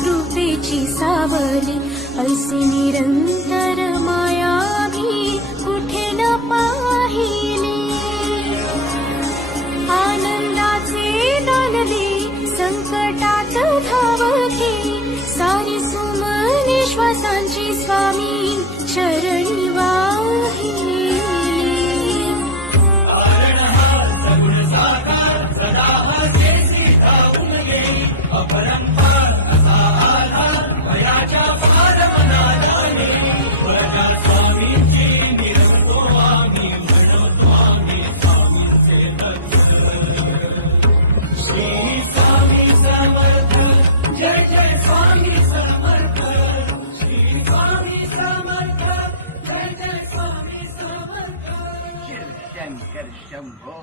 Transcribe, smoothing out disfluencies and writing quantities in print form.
कृपेची सावली, ऐसी निरंतर माया मी कुठे न पाहिली. आनंदाचे दानदे संकटात धावते, सारी सुमने श्वासांची स्वामी चरणी वाहिली. शंकर शंभो